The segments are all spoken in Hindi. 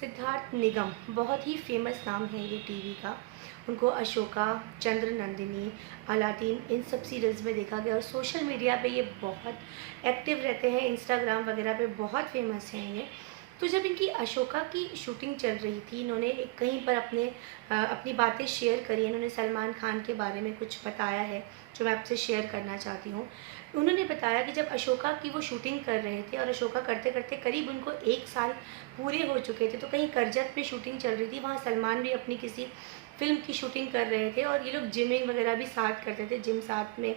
सिद्धार्थ निगम बहुत ही फेमस नाम है ये टीवी का। उनको अशोका, चंद्र नंदिनी, अलादीन इन सब सीरियल्स में देखा गया और सोशल मीडिया पे ये बहुत एक्टिव रहते हैं। इंस्टाग्राम वगैरह पे बहुत फेमस हैं ये। तो जब इनकी अशोका की शूटिंग चल रही थी, इन्होंने कहीं पर अपनी बातें शेयर करी। इन्होंने सलमान खान के बारे में कुछ बताया है जो मैं आपसे शेयर करना चाहती हूँ। उन्होंने बताया कि जब अशोका की वो शूटिंग कर रहे थे और अशोका करते करते करीब उनको 1 साल पूरे हो चुके थे, तो कहीं करजत में शूटिंग चल रही थी। वहाँ सलमान भी अपनी किसी फ़िल्म की शूटिंग कर रहे थे और ये लोग जिमिंग वगैरह भी साथ करते थे, जिम साथ में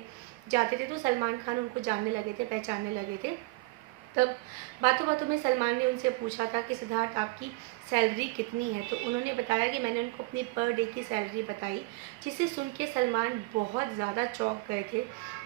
जाते थे। तो सलमान खान उनको जानने लगे थे, पहचानने लगे थे। तब बातों बातों में सलमान ने उनसे पूछा था कि सिद्धार्थ आपकी सैलरी कितनी है। तो उन्होंने बताया कि मैंने उनको अपनी पर डे की सैलरी बताई, जिसे सुन के सलमान बहुत ज़्यादा चौंक गए थे।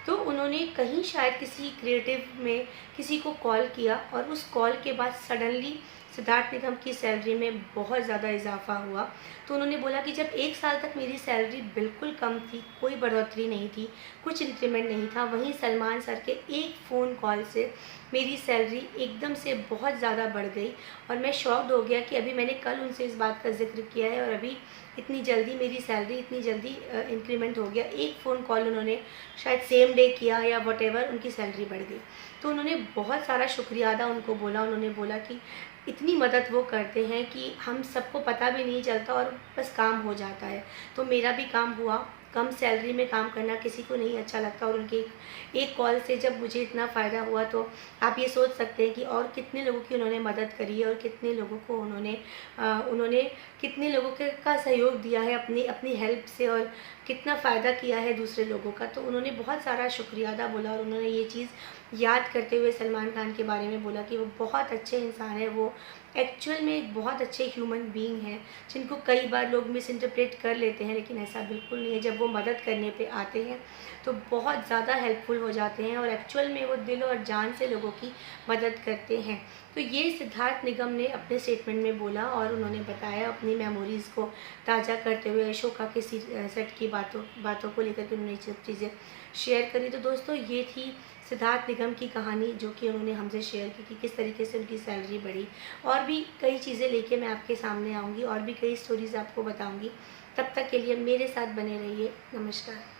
तो उन्होंने कहीं शायद किसी क्रिएटिव में किसी को कॉल किया और उस कॉल के बाद सडनली सिद्धार्थ निगम की सैलरी में बहुत ज़्यादा इजाफा हुआ। तो उन्होंने बोला कि जब 1 साल तक मेरी सैलरी बिल्कुल कम थी, कोई बढ़ोतरी नहीं थी, कुछ इंक्रीमेंट नहीं था, वहीं सलमान सर के एक फ़ोन कॉल से मेरी सैलरी एकदम से बहुत ज़्यादा बढ़ गई। और मैं शॉक्ड हो गया कि अभी मैंने कल उनसे इस बात का ज़िक्र किया है और अभी इतनी जल्दी मेरी सैलरी इतनी जल्दी इंक्रीमेंट हो गया। एक फ़ोन कॉल उन्होंने शायद सेम डे किया या वॉटेवर, उनकी सैलरी बढ़ गई। तो उन्होंने बहुत सारा शुक्रिया अदा उनको बोला। उन्होंने बोला कि इतनी मदद वो करते हैं कि हम सबको पता भी नहीं चलता और बस काम हो जाता है। तो मेरा भी काम हुआ। कम सैलरी में काम करना किसी को नहीं अच्छा लगता और उनके एक कॉल से जब मुझे इतना फ़ायदा हुआ, तो आप ये सोच सकते हैं कि और कितने लोगों की उन्होंने मदद करी है और कितने लोगों को उन्होंने कितने लोगों के का सहयोग दिया है अपनी अपनी हेल्प से, और कितना फ़ायदा किया है दूसरे लोगों का। तो उन्होंने बहुत सारा शुक्रिया अदा बोला और उन्होंने ये चीज़ याद करते हुए सलमान खान के बारे में बोला कि वो बहुत अच्छे इंसान है। वो एक्चुअल में एक बहुत अच्छे ह्यूमन बीइंग हैं, जिनको कई बार लोग मिस इंटरप्रेट कर लेते हैं, लेकिन ऐसा बिल्कुल नहीं है। जब वो मदद करने पे आते हैं तो बहुत ज़्यादा हेल्पफुल हो जाते हैं और एक्चुअल में वो दिल और जान से लोगों की मदद करते हैं। तो ये सिद्धार्थ निगम ने अपने स्टेटमेंट में बोला और उन्होंने बताया अपनी मेमोरीज़ को ताज़ा करते हुए अशोका के सेट की बातों बातों को लेकर के उन्होंने ये सब चीज़ें शेयर करी। तो दोस्तों, ये थी सिद्धार्थ निगम की कहानी जो कि उन्होंने हमसे शेयर की कि किस तरीके से उनकी सैलरी बढ़ी। और भी कई चीज़ें लेके मैं आपके सामने आऊँगी और भी कई स्टोरीज़ आपको बताऊँगी। तब तक के लिए मेरे साथ बने रहिए। नमस्कार।